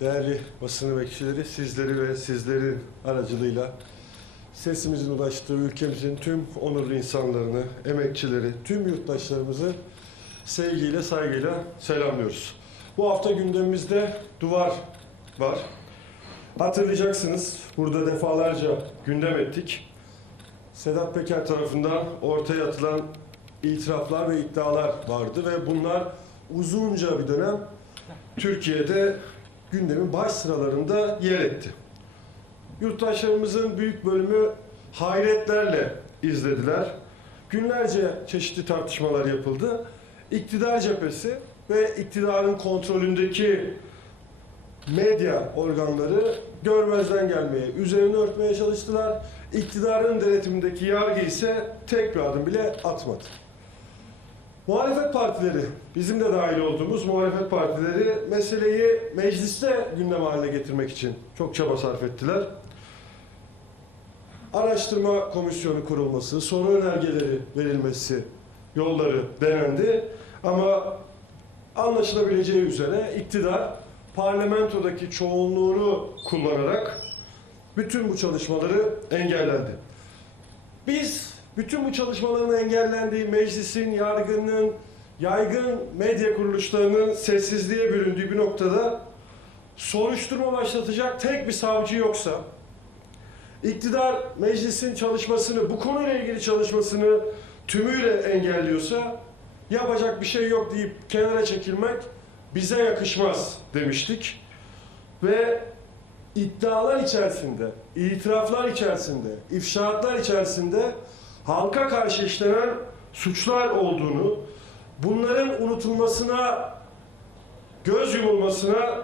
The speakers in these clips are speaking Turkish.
değerli basın emekçileri, sizleri ve sizlerin aracılığıyla sesimizin ulaştığı ülkemizin tüm onurlu insanlarını, emekçileri, tüm yurttaşlarımızı sevgiyle, saygıyla selamlıyoruz. Bu hafta gündemimizde duvar var. Hatırlayacaksınız, burada defalarca gündem ettik. Sedat Peker tarafından ortaya atılan itiraflar ve iddialar vardı ve bunlar uzunca bir dönem Türkiye'de gündemin baş sıralarında yer etti. Yurttaşlarımızın büyük bölümü hayretlerle izlediler. Günlerce çeşitli tartışmalar yapıldı. İktidar cephesi ve iktidarın kontrolündeki medya organları görmezden gelmeye, üzerini örtmeye çalıştılar. İktidarın denetimindeki yargı ise tek bir adım bile atmadı. Muhalefet partileri, bizim de dahil olduğumuz muhalefet partileri meseleyi mecliste gündem haline getirmek için çok çaba sarf ettiler. Araştırma komisyonu kurulması, soru önergeleri verilmesi yolları denendi. Ama anlaşılabileceği üzere iktidar parlamentodaki çoğunluğunu kullanarak bütün bu çalışmaları engellendi. Biz bütün bu çalışmaların engellendiği meclisin, yargının, yaygın medya kuruluşlarının sessizliğe büründüğü bir noktada soruşturma başlatacak tek bir savcı yoksa, iktidar meclisin çalışmasını, bu konuyla ilgili çalışmasını tümüyle engelliyorsa yapacak bir şey yok deyip kenara çekilmek bize yakışmaz demiştik. Ve iddialar içerisinde, itiraflar içerisinde, ifşaatlar içerisinde halka karşı işlenen suçlar olduğunu, bunların unutulmasına, göz yumulmasına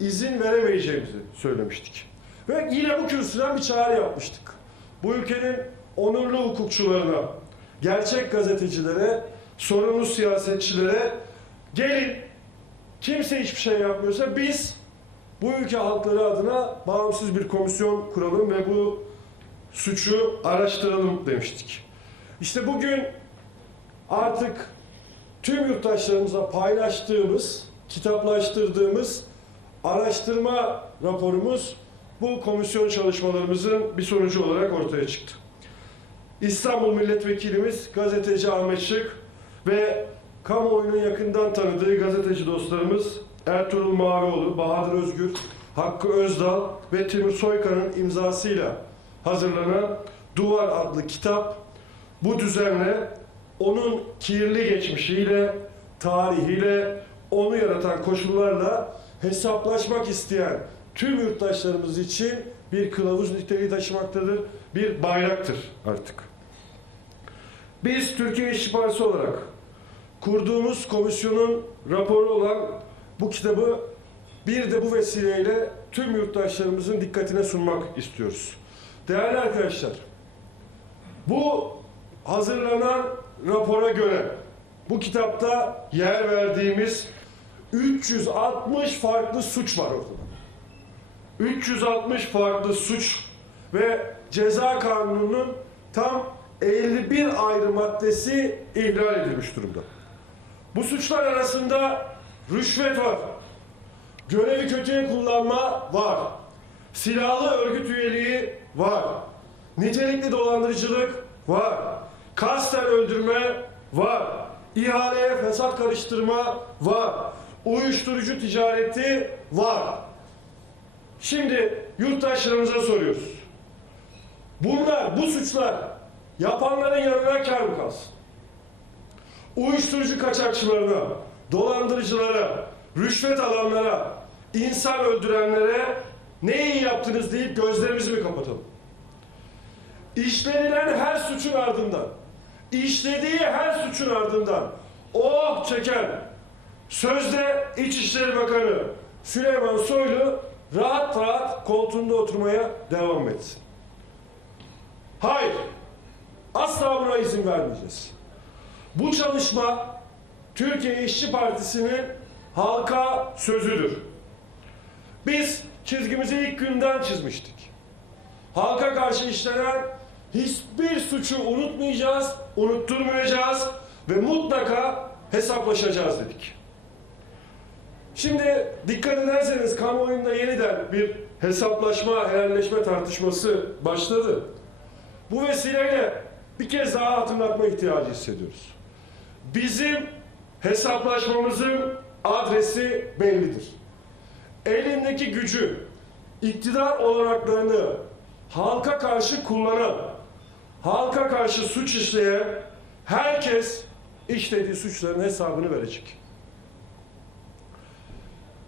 izin veremeyeceğimizi söylemiştik. Ve yine bu kürsüden bir çağrı yapmıştık. Bu ülkenin onurlu hukukçularına, gerçek gazetecilere, sorumlu siyasetçilere gelin kimse hiçbir şey yapmıyorsa biz bu ülke halkları adına bağımsız bir komisyon kuralım ve bu suçu araştıralım demiştik. İşte bugün artık tüm yurttaşlarımıza paylaştığımız, kitaplaştırdığımız araştırma raporumuz bu komisyon çalışmalarımızın bir sonucu olarak ortaya çıktı. İstanbul Milletvekilimiz gazeteci Ahmet Şık ve kamuoyunun yakından tanıdığı gazeteci dostlarımız Ertuğrul Mavioğlu, Bahadır Özgür, Hakkı Özdal ve Timur Soykan'ın imzasıyla hazırlanan Duvar adlı kitap bu düzenle onun kirli geçmişiyle, tarihiyle, onu yaratan koşullarla hesaplaşmak isteyen tüm yurttaşlarımız için bir kılavuz niteliği taşımaktadır, bir bayraktır artık. Biz Türkiye İşçi Partisi olarak kurduğumuz komisyonun raporu olan bu kitabı bir de bu vesileyle tüm yurttaşlarımızın dikkatine sunmak istiyoruz. Değerli arkadaşlar, bu hazırlanan rapora göre bu kitapta yer verdiğimiz 360 farklı suç var ortada. 360 farklı suç ve ceza kanununun tam 51 ayrı maddesi ihlal edilmiş durumda. Bu suçlar arasında rüşvet var, görevi kötüye kullanma var, silahlı örgüt üyeliği var, nitelikli dolandırıcılık var, kasten öldürme var, ihaleye fesat karıştırma var, uyuşturucu ticareti var. Şimdi yurttaşlarımıza soruyoruz. Bunlar, bu suçlar yapanların yanına kar mı kalsın? Uyuşturucu kaçakçılarına, dolandırıcılara, rüşvet alanlara, insan öldürenlere ne iyi yaptınız deyip gözlerimizi mi kapatalım? İşlenilen her suçun ardından, işlediği her suçun ardından oh çeken sözde İçişleri Bakanı Süleyman Soylu rahat rahat koltuğunda oturmaya devam etsin. Hayır, asla buna izin vermeyeceğiz. Bu çalışma Türkiye İşçi Partisi'nin halka sözüdür. Biz çizgimizi ilk günden çizmiştik. Halka karşı işlenen hiçbir suçu unutmayacağız, unutturmayacağız ve mutlaka hesaplaşacağız dedik. Şimdi dikkat ederseniz kamuoyunda yeniden bir hesaplaşma, helalleşme tartışması başladı. Bu vesileyle bir kez daha hatırlatma ihtiyacı hissediyoruz. Bizim hesaplaşmamızın adresi bellidir. Elindeki gücü, iktidar olanaklarını halka karşı kullanan, halka karşı suç işleyen herkes işlediği suçların hesabını verecek.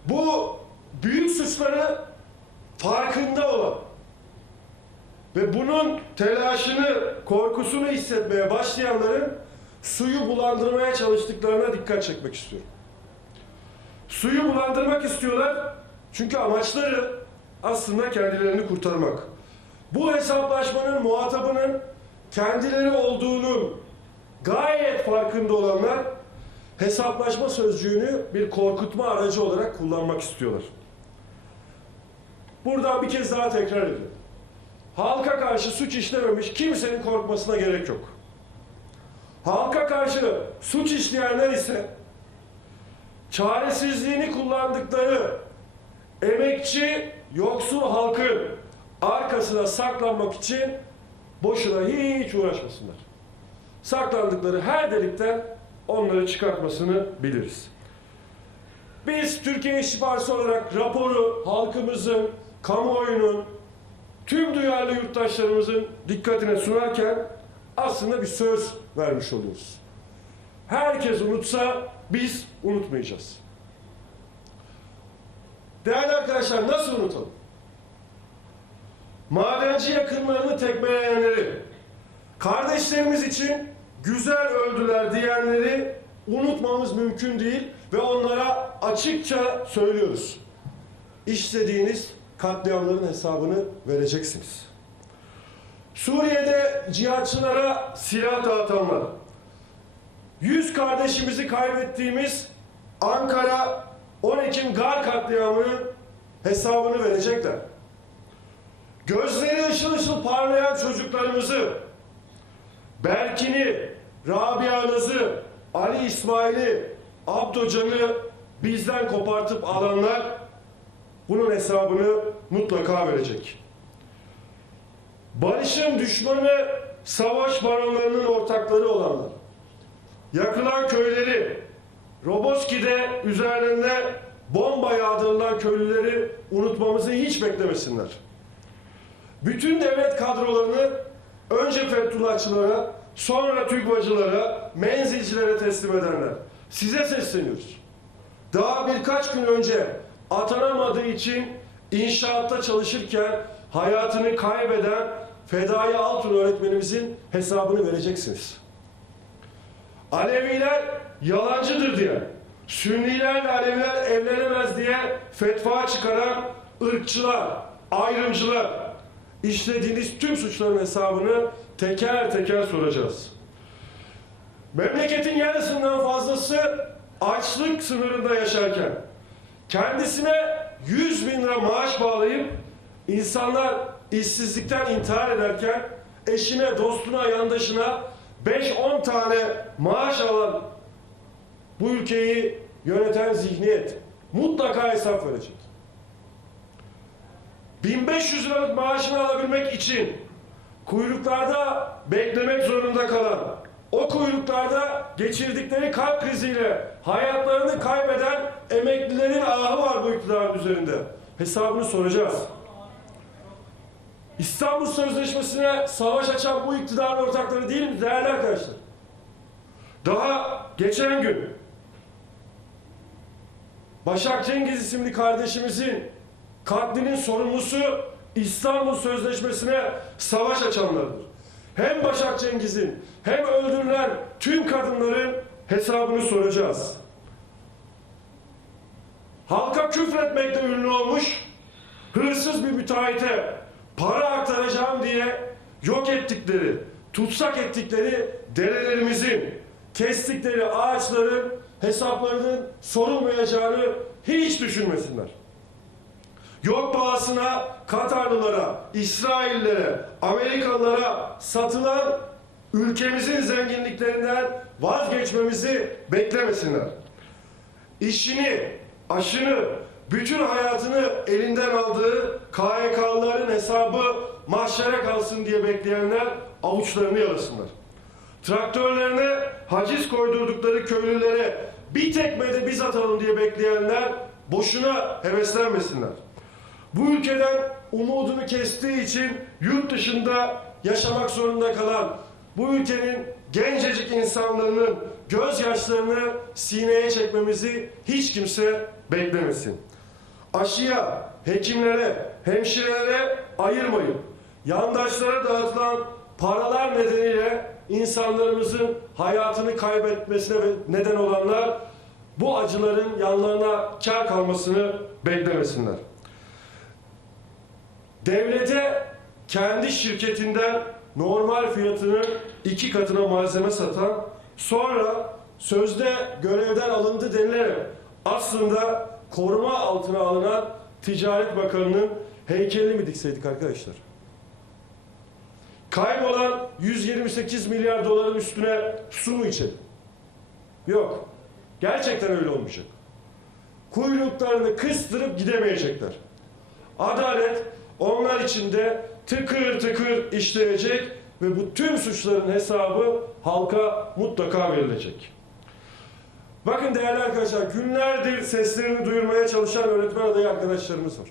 Bu büyük suçları farkında olan ve bunun telaşını, korkusunu hissetmeye başlayanların suyu bulandırmaya çalıştıklarına dikkat çekmek istiyorum. Suyu bulandırmak istiyorlar çünkü amaçları aslında kendilerini kurtarmak. Bu hesaplaşmanın muhatabının kendileri olduğunun gayet farkında olanlar hesaplaşma sözcüğünü bir korkutma aracı olarak kullanmak istiyorlar. Buradan bir kez daha tekrar ediyorum. Halka karşı suç işlememiş kimsenin korkmasına gerek yok. Halka karşı suç işleyenler ise çaresizliğini kullandıkları emekçi, yoksul halkın arkasına saklanmak için boşuna hiç uğraşmasınlar. Saklandıkları her delikten onları çıkartmasını biliriz. Biz Türkiye İşçi Partisi olarak raporu halkımızın, kamuoyunun, tüm duyarlı yurttaşlarımızın dikkatine sunarken aslında bir söz vermiş oluyoruz. Herkes unutsa biz unutmayacağız. Değerli arkadaşlar nasıl unutalım? Madenci yakınlarını tekmeleyenleri, kardeşlerimiz için güzel öldüler diyenleri unutmamız mümkün değil ve onlara açıkça söylüyoruz. İşlediğiniz katliamların hesabını vereceksiniz. Suriye'de cihatçılara silah dağıtanlar, yüz kardeşimizi kaybettiğimiz Ankara 10 Ekim Gar katliamının hesabını verecekler. Gözleri ışıl ışıl parlayan çocuklarımızı, Berkin'i, Rabia'nızı, Ali İsmail'i, Abdocan'ı bizden kopartıp alanlar bunun hesabını mutlaka verecek. Barışın düşmanı savaş baronlarının ortakları olanlar. Yakılan köyleri, Roboski'de üzerlerine bomba yağdırılan köylüleri unutmamızı hiç beklemesinler. Bütün devlet kadrolarını önce Fethullahçılara, sonra TÜGVA'cılara, menzilcilere teslim edenler. Size sesleniyoruz. Daha birkaç gün önce atanamadığı için inşaatta çalışırken hayatını kaybeden Fedai Altun öğretmenimizin hesabını vereceksiniz. Aleviler yalancıdır diye, Sünnilerle Aleviler evlenemez diye fetva çıkaran ırkçılar, ayrımcılar, işlediğiniz tüm suçların hesabını teker teker soracağız. Memleketin yarısından fazlası açlık sınırında yaşarken kendisine 100 bin lira maaş bağlayıp insanlar işsizlikten intihar ederken eşine, dostuna, yandaşına 5-10 tane maaş alan bu ülkeyi yöneten zihniyet mutlaka hesap verecek. 1500 liralık maaşını alabilmek için kuyruklarda beklemek zorunda kalan, o kuyruklarda geçirdikleri kalp kriziyle hayatlarını kaybeden emeklilerin ahı var bu iktidarın üzerinde. Hesabını soracağız. İstanbul Sözleşmesi'ne savaş açan bu iktidar ortakları değil mi değerli arkadaşlar? Daha geçen gün Başak Cengiz isimli kardeşimizin katlinin sorumlusu İstanbul Sözleşmesi'ne savaş açanlardır. Hem Başak Cengiz'in hem öldürülen tüm kadınların hesabını soracağız. Halka küfretmekle ünlü olmuş, hırsız bir müteahhite para aktaracağım diye yok ettikleri, tutsak ettikleri derelerimizin, kestikleri ağaçların hesaplarının sorulmayacağını hiç düşünmesinler. Yok pahasına Katarlılara, İsraillere, Amerikalılara satılan ülkemizin zenginliklerinden vazgeçmemizi beklemesinler. İşini, aşını, bütün hayatını elinden aldığı KYK'lıların hesabı mahşere kalsın diye bekleyenler avuçlarını yalasınlar. Traktörlerine haciz koydurdukları köylülere bir tekmede biz atalım diye bekleyenler boşuna heveslenmesinler. Bu ülkeden umudunu kestiği için yurt dışında yaşamak zorunda kalan bu ülkenin gencecik insanlarının gözyaşlarını sineye çekmemizi hiç kimse beklemesin. Aşıya, hekimlere, hemşirelere ayırmayın. Yandaşlara dağıtılan paralar nedeniyle insanlarımızın hayatını kaybetmesine neden olanlar bu acıların yanlarına kar kalmasını beklemesinler. Devlete kendi şirketinden normal fiyatının iki katına malzeme satan, sonra sözde görevden alındı denilerek aslında koruma altına alınan Ticaret Bakanı'nın heykelini mi dikseydik arkadaşlar? Kaybolan 128 milyar doların üstüne su mu içelim? Yok. Gerçekten öyle olmayacak. Kuyruklarını kıstırıp gidemeyecekler. Adalet onlar için de tıkır tıkır işleyecek ve bu tüm suçların hesabı halka mutlaka verilecek. Bakın değerli arkadaşlar günlerdir seslerini duyurmaya çalışan öğretmen adayı arkadaşlarımız var.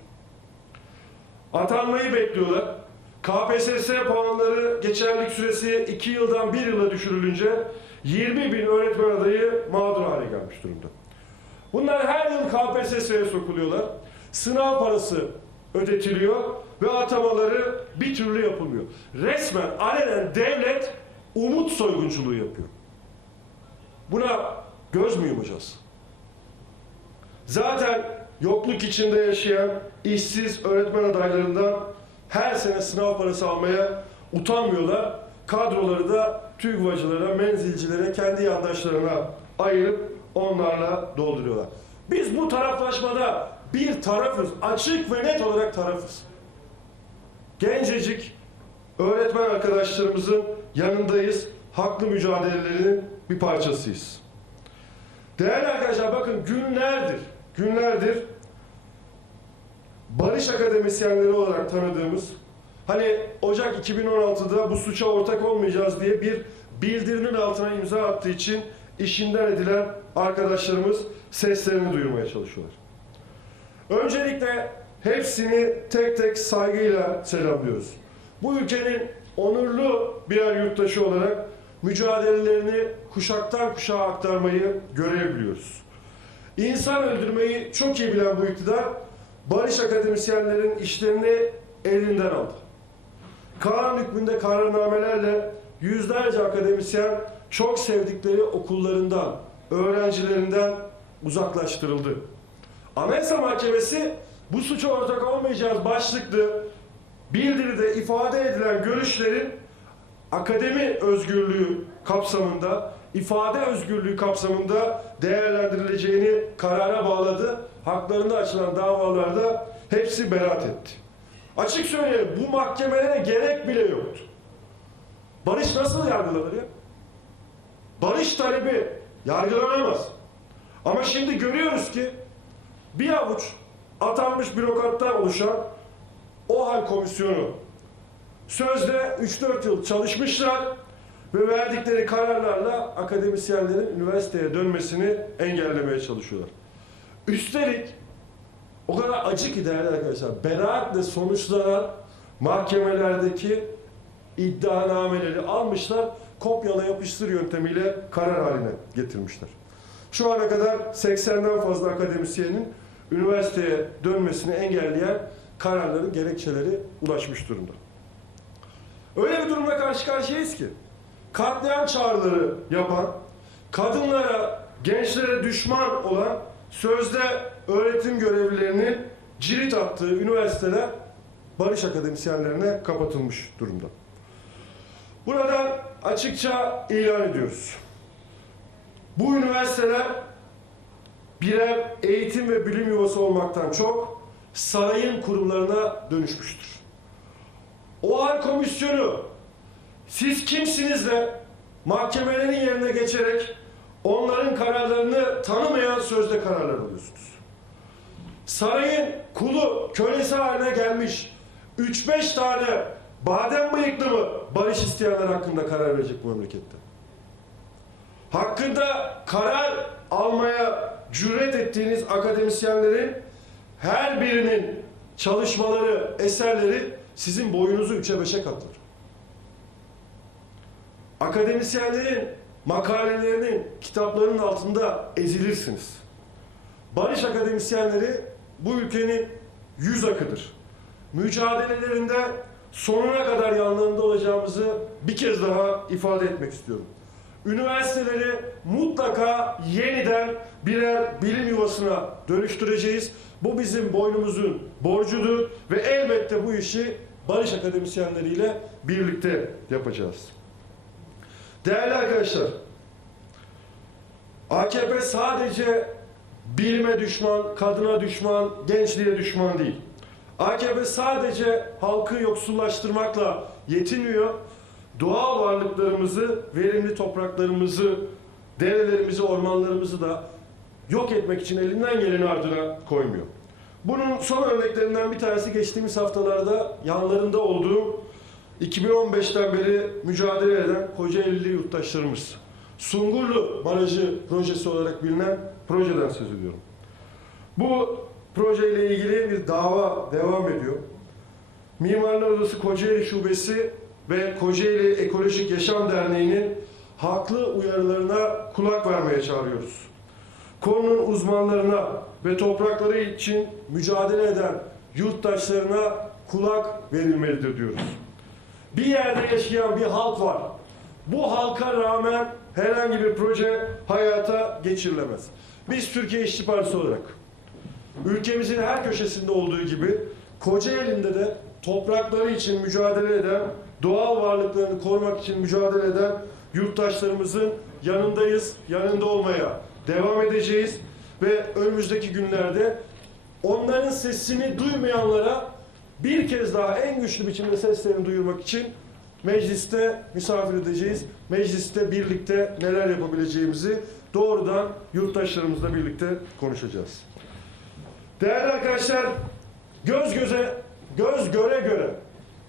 Atanmayı bekliyorlar. KPSS puanları geçerlilik süresi 2 yıldan 1 yıla düşürülünce 20 bin öğretmen adayı mağdur hale gelmiş durumda. Bunlar her yıl KPSS'ye sokuluyorlar. Sınav parası ödetiliyor ve atamaları bir türlü yapılmıyor. Resmen alenen devlet umut soygunculuğu yapıyor. Buna göz mü yumacağız? Zaten yokluk içinde yaşayan işsiz öğretmen adaylarından her sene sınav parası almaya utanmıyorlar. Kadroları da TÜGVA'cılara, menzilcilere, kendi yandaşlarına ayırıp onlarla dolduruyorlar. Biz bu taraflaşmada bir tarafız. Açık ve net olarak tarafız. Gencecik öğretmen arkadaşlarımızın yanındayız. Haklı mücadelelerinin bir parçasıyız. Değerli arkadaşlar bakın günlerdir, günlerdir barış akademisyenleri olarak tanıdığımız hani Ocak 2016'da bu suça ortak olmayacağız diye bir bildirinin altına imza attığı için işinden edilen arkadaşlarımız seslerini duyurmaya çalışıyorlar. Öncelikle hepsini tek tek saygıyla selamlıyoruz. Bu ülkenin onurlu birer yurttaşı olarak mücadelelerini kuşaktan kuşağa aktarmayı görev biliyoruz. İnsan öldürmeyi çok iyi bilen bu iktidar, barış akademisyenlerin işlerini elinden aldı. Kanun hükmünde kararnamelerle yüzlerce akademisyen çok sevdikleri okullarından, öğrencilerinden uzaklaştırıldı. Anayasa Mahkemesi bu suça ortak olmayacağız başlıklı bildiride ifade edilen görüşlerin akademi özgürlüğü kapsamında, ifade özgürlüğü kapsamında değerlendirileceğini karara bağladı. Haklarında açılan davalarda hepsi beraat etti. Açık söyleyeyim bu mahkemelere gerek bile yoktu. Barış nasıl yargılanır ya? Barış talebi yargılanamaz. Ama şimdi görüyoruz ki bir avuç atanmış bürokrattan oluşan OHAL komisyonu sözde 3-4 yıl çalışmışlar ve verdikleri kararlarla akademisyenlerin üniversiteye dönmesini engellemeye çalışıyorlar. Üstelik o kadar acı ki değerli arkadaşlar, beraatle sonuçlanan mahkemelerdeki iddianameleri almışlar, kopyala yapıştır yöntemiyle karar haline getirmişler. Şu ana kadar 80'den fazla akademisyenin üniversiteye dönmesini engelleyen kararların gerekçeleri ulaşmış durumda. Öyle bir durumla karşı karşıyayız ki katliam çağrıları yapan, kadınlara, gençlere düşman olan sözde öğretim görevlilerinin cirit attığı üniversiteler barış akademisyenlerine kapatılmış durumda. Buradan açıkça ilan ediyoruz. Bu üniversiteler birer eğitim ve bilim yuvası olmaktan çok sarayın kurumlarına dönüşmüştür. OHAL komisyonu siz kimsiniz de mahkemelerin yerine geçerek onların kararlarını tanımayan sözde kararlar alıyorsunuz. sarayın kulu, kölesi haline gelmiş 3-5 tane badem bıyıklı mı barış isteyenler hakkında karar verecek bu memlekette? Hakkında karar almaya cüret ettiğiniz akademisyenlerin her birinin çalışmaları, eserleri sizin boyunuzu üçe beşe katlar. Akademisyenlerin makalelerinin, kitaplarının altında ezilirsiniz. Barış akademisyenleri bu ülkenin yüz akıdır. Mücadelelerinde sonuna kadar yanlarında olacağımızı bir kez daha ifade etmek istiyorum. Üniversiteleri mutlaka yeniden birer bilim yuvasına dönüştüreceğiz. Bu bizim boynumuzun borcudur ve elbette bu işi barış akademisyenleriyle birlikte yapacağız. Değerli arkadaşlar, AKP sadece bilime düşman, kadına düşman, gençliğe düşman değil. AKP sadece halkı yoksullaştırmakla yetinmiyor. Doğal varlıklarımızı, verimli topraklarımızı, derelerimizi, ormanlarımızı da yok etmek için elinden geleni ardına koymuyor. Bunun son örneklerinden bir tanesi geçtiğimiz haftalarda yanlarında olduğum 2015'ten beri mücadele eden Kocaeli'li yurttaşlarımız. Sungurlu Barajı projesi olarak bilinen projeden söz ediyorum. Bu projeyle ilgili bir dava devam ediyor. Mimarlar Odası Kocaeli Şubesi ve Kocaeli Ekolojik Yaşam Derneği'nin haklı uyarılarına kulak vermeye çağırıyoruz. Konunun uzmanlarına ve toprakları için mücadele eden yurttaşlarına kulak verilmelidir diyoruz. Bir yerde yaşayan bir halk var. Bu halka rağmen herhangi bir proje hayata geçirilemez. Biz Türkiye İşçi Partisi olarak ülkemizin her köşesinde olduğu gibi Kocaeli'nde de toprakları için mücadele eden, doğal varlıklarını korumak için mücadele eden yurttaşlarımızın yanındayız, yanında olmaya devam edeceğiz ve önümüzdeki günlerde onların sesini duymayanlara bir kez daha en güçlü biçimde seslerini duyurmak için mecliste misafir edeceğiz. Mecliste birlikte neler yapabileceğimizi doğrudan yurttaşlarımızla birlikte konuşacağız. Değerli arkadaşlar, göz göze, göz göre göre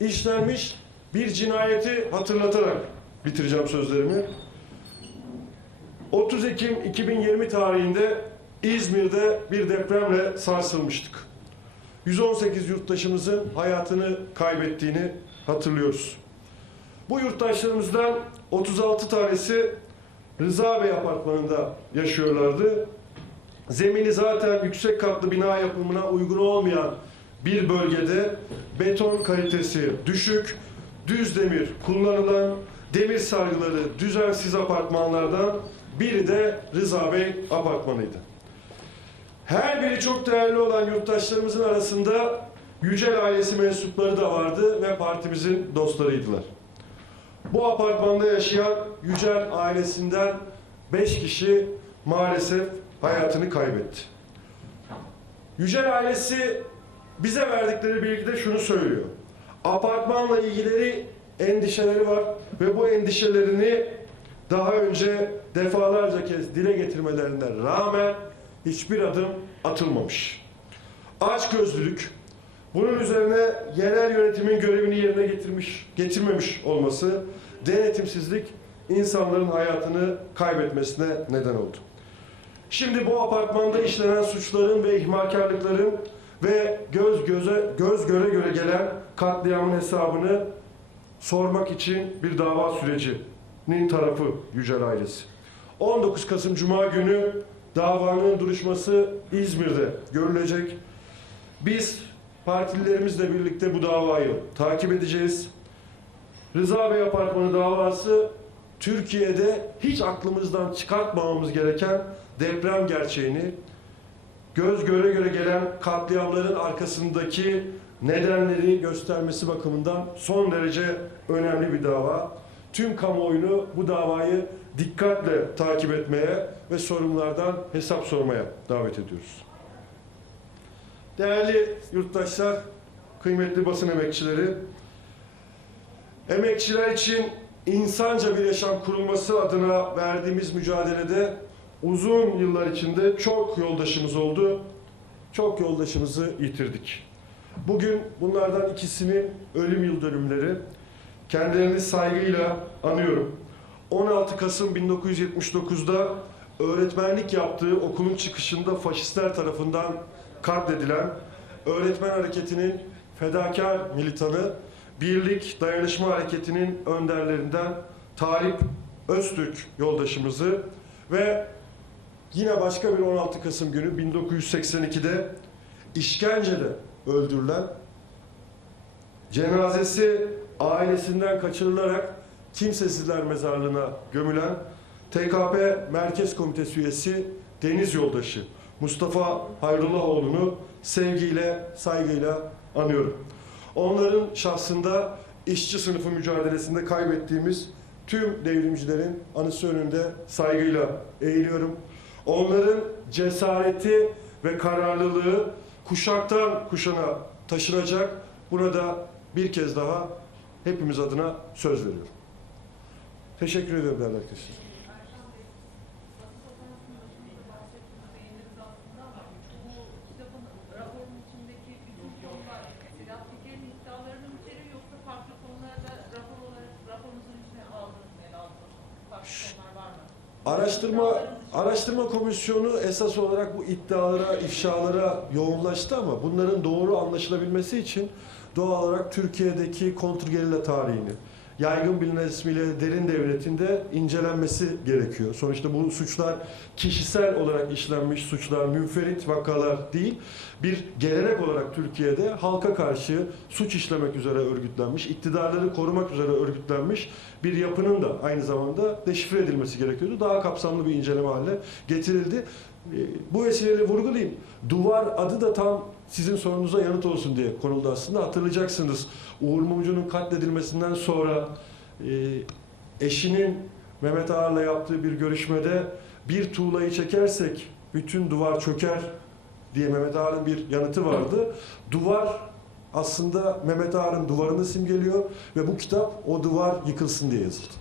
işlenmiş bir cinayeti hatırlatarak bitireceğim sözlerimi. 30 Ekim 2020 tarihinde İzmir'de bir depremle sarsılmıştık. 118 yurttaşımızın hayatını kaybettiğini hatırlıyoruz. Bu yurttaşlarımızdan 36 tanesi Rıza Bey apartmanında yaşıyorlardı. Zemini zaten yüksek katlı bina yapımına uygun olmayan bir bölgede beton kalitesi düşük, düz demir kullanılan demir sargıları düzensiz apartmanlardan biri de Rıza Bey apartmanıydı. Her biri çok değerli olan yurttaşlarımızın arasında Yücel ailesi mensupları da vardı ve partimizin dostlarıydılar. Bu apartmanda yaşayan Yücel ailesinden 5 kişi maalesef hayatını kaybetti. Yücel ailesi bize verdikleri bilgide şunu söylüyor. Apartmanla ilgileri endişeleri var ve bu endişelerini daha önce defalarca kez dile getirmelerine rağmen hiçbir adım atılmamış. Açgözlülük, bunun üzerine yerel yönetimin görevini yerine getirmiş, getirmemiş olması, denetimsizlik insanların hayatını kaybetmesine neden oldu. Şimdi bu apartmanda işlenen suçların ve ihmalkarlıkların ve göz göze göz göre göre gelen katliamın hesabını sormak için bir dava sürecinin tarafı Yücel ailesi. 19 Kasım Cuma günü davanın duruşması İzmir'de görülecek. Biz partililerimizle birlikte bu davayı takip edeceğiz. Rıza Bey Apartmanı davası Türkiye'de hiç aklımızdan çıkartmamamız gereken deprem gerçeğini, göz göre göre gelen katliamların arkasındaki nedenleri göstermesi bakımından son derece önemli bir dava. Tüm kamuoyunu bu davayı dikkatle takip etmeye ve sorunlardan hesap sormaya davet ediyoruz. Değerli yurttaşlar, kıymetli basın emekçileri, emekçiler için insanca bir yaşam kurulması adına verdiğimiz mücadelede uzun yıllar içinde çok yoldaşımız oldu, çok yoldaşımızı yitirdik. Bugün bunlardan ikisinin ölüm yıl dönümleri. Kendilerini saygıyla anıyorum. 16 Kasım 1979'da öğretmenlik yaptığı okulun çıkışında faşistler tarafından katledilen öğretmen hareketinin fedakar militanı, Birlik Dayanışma Hareketi'nin önderlerinden Talip Öztürk yoldaşımızı ve yine başka bir 16 Kasım günü 1982'de işkencede öldürülen, cenazesi ailesinden kaçırılarak kimsesizler mezarlığına gömülen TKP Merkez Komitesi üyesi Deniz Yoldaşı Mustafa Hayrullahoğlu'nu sevgiyle, saygıyla anıyorum. Onların şahsında işçi sınıfı mücadelesinde kaybettiğimiz tüm devrimcilerin anısı önünde saygıyla eğiliyorum. Onların cesareti ve kararlılığı kuşaktan kuşana taşınacak. Buna da bir kez daha hepimiz adına söz veriyorum. Teşekkür ederim değerli arkadaşlar. Araştırma araştırma komisyonu esas olarak bu iddialara, ifşalara yoğunlaştı ama bunların doğru anlaşılabilmesi için doğal olarak Türkiye'deki kontrgerilla tarihini, yaygın bilinen ismiyle derin devletinde incelenmesi gerekiyor. Sonuçta bu suçlar kişisel olarak işlenmiş suçlar, münferit vakalar değil, bir gelenek olarak Türkiye'de halka karşı suç işlemek üzere örgütlenmiş, iktidarları korumak üzere örgütlenmiş bir yapının da aynı zamanda deşifre edilmesi gerekiyordu. Daha kapsamlı bir inceleme haline getirildi. Ee, Bu vesileyle vurgulayayım. Duvar adı da tam sizin sorunuza yanıt olsun diye konuldu aslında. Hatırlayacaksınız Uğur Mumcu'nun katledilmesinden sonra e, eşinin Mehmet Ağar'la yaptığı bir görüşmede bir tuğlayı çekersek bütün duvar çöker diye Mehmet Ağar'ın bir yanıtı vardı. Duvar aslında Mehmet Ağar'ın duvarını simgeliyor ve bu kitap o duvar yıkılsın diye yazıldı.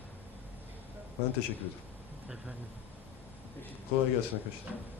Ben teşekkür ederim. Kolay gelsin arkadaşlar.